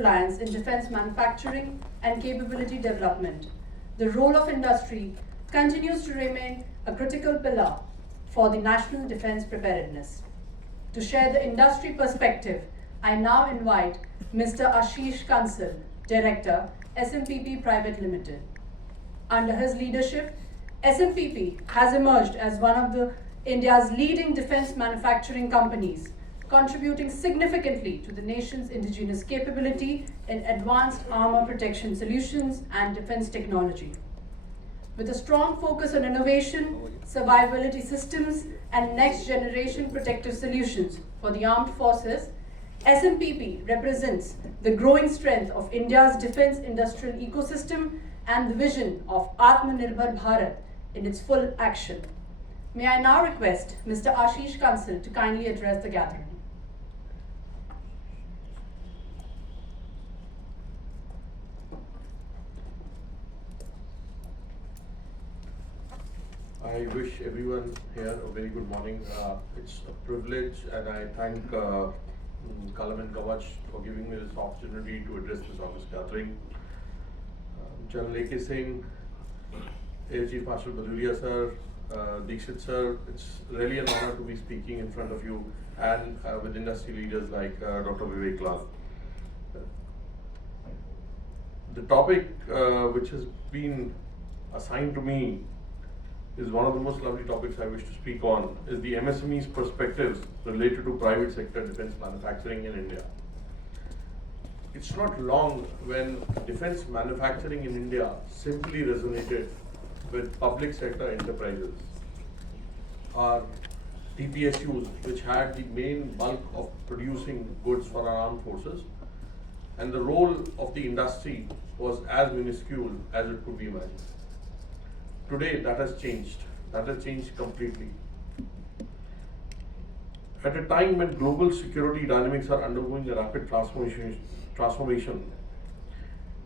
self-reliance in defense manufacturing and capability development, the role of industry continues to remain a critical pillar for the national defense preparedness. To share the industry perspective, I now invite Mr. Ashish Kansal, Director, SMPP Private Limited. Under his leadership, SMPP has emerged as one of India's leading defense manufacturing companies, contributing significantly to the nation's indigenous capability in advanced armor protection solutions and defense technology. With a strong focus on innovation, survivability systems, and next-generation protective solutions for the armed forces, SMPP represents the growing strength of India's defense industrial ecosystem and the vision of Atmanirbhar Bharat in its full action. May I now request Mr. Ashish Kansal to kindly address the gathering. I wish everyone here a very good morning. It's a privilege, and I thank Kalam and Kavach for giving me this opportunity to address this August gathering. General A.K. Singh, Air Chief Marshal Badulia sir, Dixit sir, it's really an honor to be speaking in front of you and with industry leaders like Dr. Vivek Lal. The topic which has been assigned to me is one of the most lovely topics I wish to speak on, is the MSME's perspectives related to private sector defense manufacturing in India. It's not long when defense manufacturing in India simply resonated with public sector enterprises. Our TPSUs, which had the main bulk of producing goods for our armed forces, and the role of the industry was as minuscule as it could be imagined. Today, that has changed. That has changed completely. At a time when global security dynamics are undergoing a rapid transformation,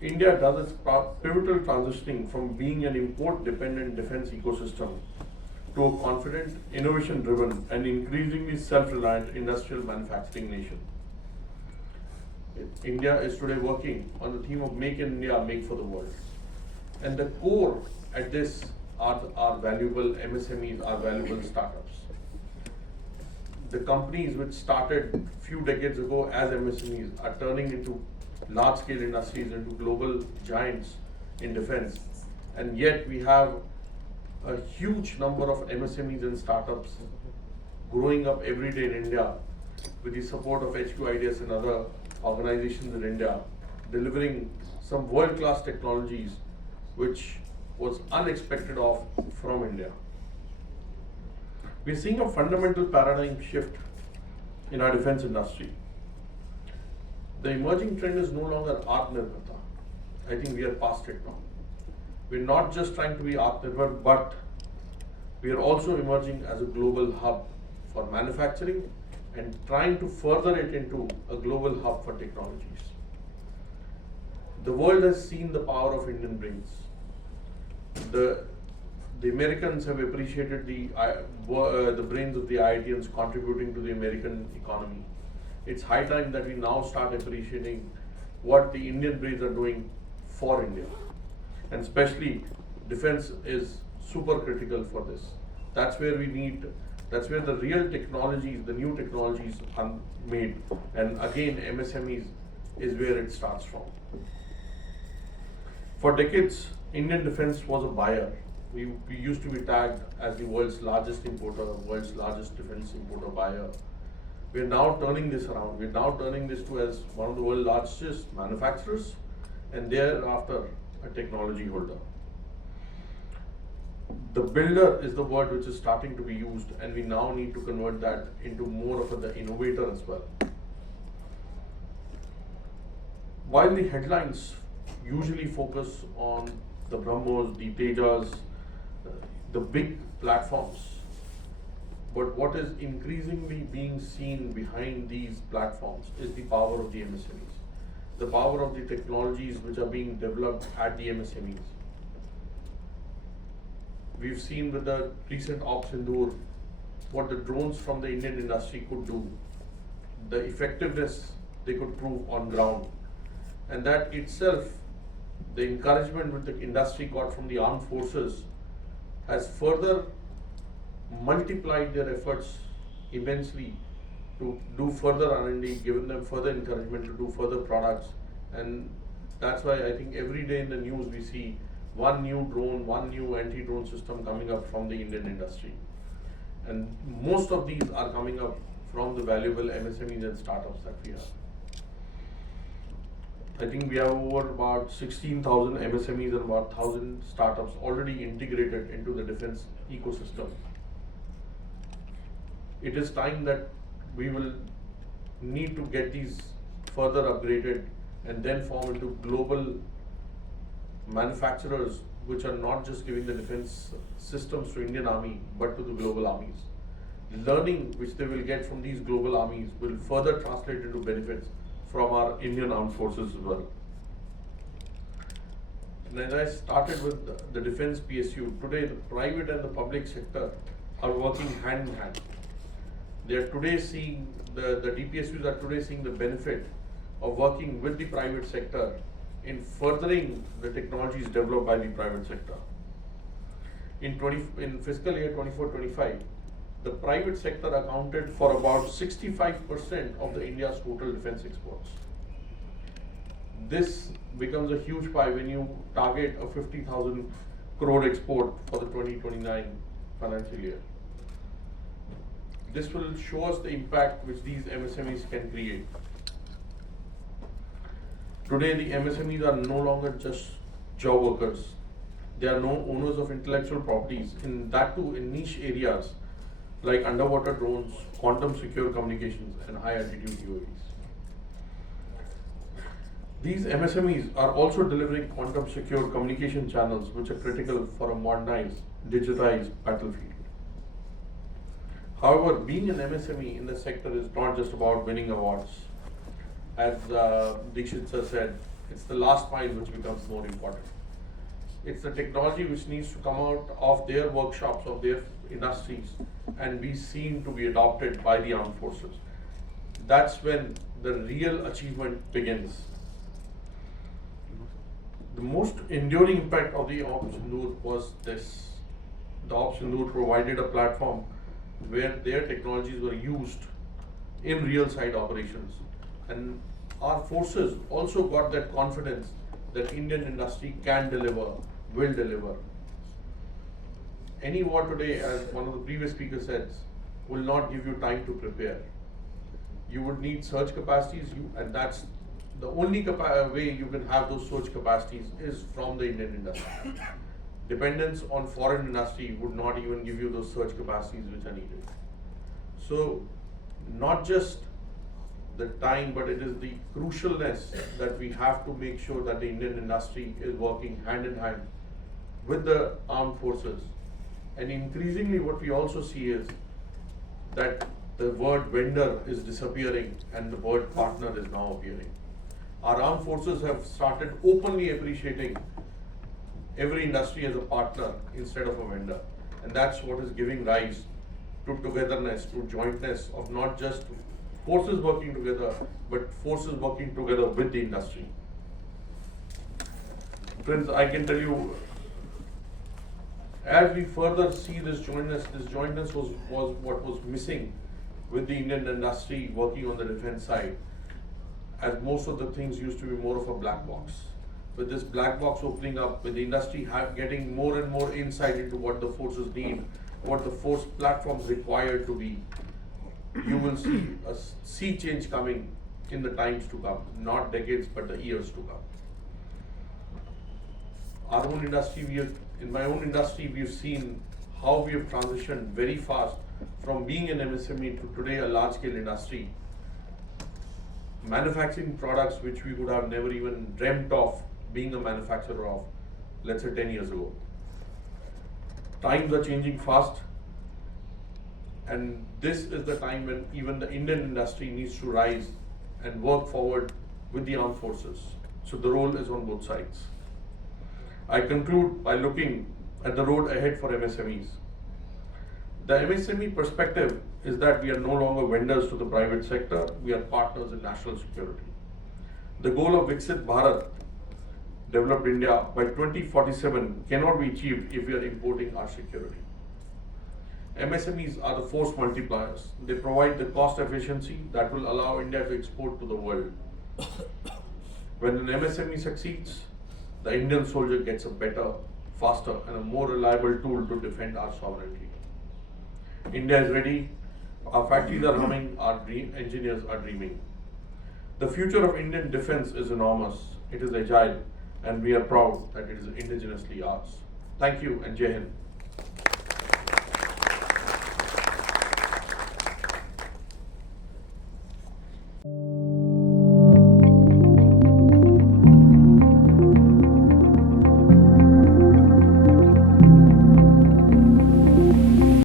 India does its pivotal transitioning from being an import-dependent defense ecosystem to a confident, innovation-driven, and increasingly self-reliant industrial manufacturing nation. India is today working on the theme of Make in India, Make for the World. And the core at this are valuable MSMEs, are valuable startups. The companies which started a few decades ago as MSMEs are turning into large-scale industries, into global giants in defense. And yet we have a huge number of MSMEs and startups growing up every day in India with the support of HQIDS and other organizations in India, delivering some world-class technologies which was unexpected of from India. We're seeing a fundamental paradigm shift in our defense industry. The emerging trend is no longer Atmanirbharta. I think we are past it now. We're not just trying to be Atmanirbhar, but we are also emerging as a global hub for manufacturing and trying to further it into a global hub for technologies. The world has seen the power of Indian brains. The Americans have appreciated the brains of the IITians contributing to the American economy. It's high time that we now start appreciating what the Indian brains are doing for India. And especially defense is super critical for this. That's where the real technologies, the new technologies are made. And again, MSMEs is where it starts from. For decades, Indian defense was a buyer. We used to be tagged as the world's largest importer, world's largest defense importer buyer. We're now turning this around. We're now turning this to as one of the world's largest manufacturers and thereafter a technology holder. The builder is the word which is starting to be used, and we now need to convert that into more of the innovator as well. While the headlines usually focus on the BrahMos, the Tejas, the big platforms, but what is increasingly being seen behind these platforms is the power of the MSMEs, the power of the technologies which are being developed at the MSMEs. We've seen with the recent Ops Sindoor what the drones from the Indian industry could do, the effectiveness they could prove on ground. And that itself, the encouragement which the industry got from the armed forces has further multiplied their efforts immensely to do further R&D, given them further encouragement to do further products. And that's why I think every day in the news we see one new drone, one new anti-drone system coming up from the Indian industry. And most of these are coming up from the valuable MSMEs and startups that we have. I think we have over about 16,000 MSMEs and about 1,000 startups already integrated into the defense ecosystem. It is time that we will need to get these further upgraded and then form into global manufacturers which are not just giving the defense systems to Indian Army but to the global armies. Learning which they will get from these global armies will further translate into benefits from our Indian armed forces as well. And as I started with the defense PSU, today the private and the public sector are working hand in hand. They are today seeing, the DPSUs are today seeing the benefit of working with the private sector in furthering the technologies developed by the private sector. In fiscal year 24-25, the private sector accounted for about 65% of the India's total defense exports. This becomes a huge pie when you target a 50,000 crore export for the 2029 financial year. This will show us the impact which these MSMEs can create. Today, the MSMEs are no longer just job workers. They are now owners of intellectual properties, in that too in niche areas like underwater drones, quantum secure communications, and high altitude UAVs. These MSMEs are also delivering quantum secure communication channels which are critical for a modernized, digitized battlefield. However, being an MSME in the sector is not just about winning awards. As Dikshit sir said, it's the last mile which becomes more important. It's the technology which needs to come out of their workshops, of their industries, and be seen to be adopted by the armed forces. That's when the real achievement begins. The most enduring impact of the Operation Sindoor was this. The Operation Sindoor provided a platform where their technologies were used in real side operations. And our forces also got that confidence that Indian industry can deliver, will deliver. Any war today, as one of the previous speakers said, will not give you time to prepare. You would need surge capacities, and that's the only way you can have those surge capacities is from the Indian industry. Dependence on foreign industry would not even give you those surge capacities which are needed. So, not just the time, but it is the crucialness that we have to make sure that the Indian industry is working hand in hand with the armed forces. And increasingly what we also see is that the word vendor is disappearing and the word partner is now appearing. Our armed forces have started openly appreciating every industry as a partner instead of a vendor. And that's what is giving rise to togetherness, to jointness of not just forces working together, but forces working together with the industry. Friends, I can tell you, as we further see this jointness was what was missing with the Indian industry working on the defense side, as most of the things used to be more of a black box. With this black box opening up, with the industry getting more and more insight into what the forces need, what the force platforms required to be, you will see a sea change coming in the times to come, not decades, but the years to come. Our own industry, in my own industry, we have seen how we have transitioned very fast from being an MSME to today a large-scale industry, manufacturing products which we would have never even dreamt of being a manufacturer of, let's say 10 years ago. Times are changing fast, and this is the time when even the Indian industry needs to rise and work forward with the armed forces. So the role is on both sides. I conclude by looking at the road ahead for MSMEs. The MSME perspective is that we are no longer vendors to the private sector, we are partners in national security. The goal of Viksit Bharat, developed India by 2047 cannot be achieved if we are importing our security. MSMEs are the force multipliers. They provide the cost efficiency that will allow India to export to the world. When an MSME succeeds, the Indian soldier gets a better, faster, and a more reliable tool to defend our sovereignty. India is ready, our factories are humming, our engineers are dreaming. The future of Indian defense is enormous, it is agile, and we are proud that it is indigenously ours. Thank you and Jai Hind.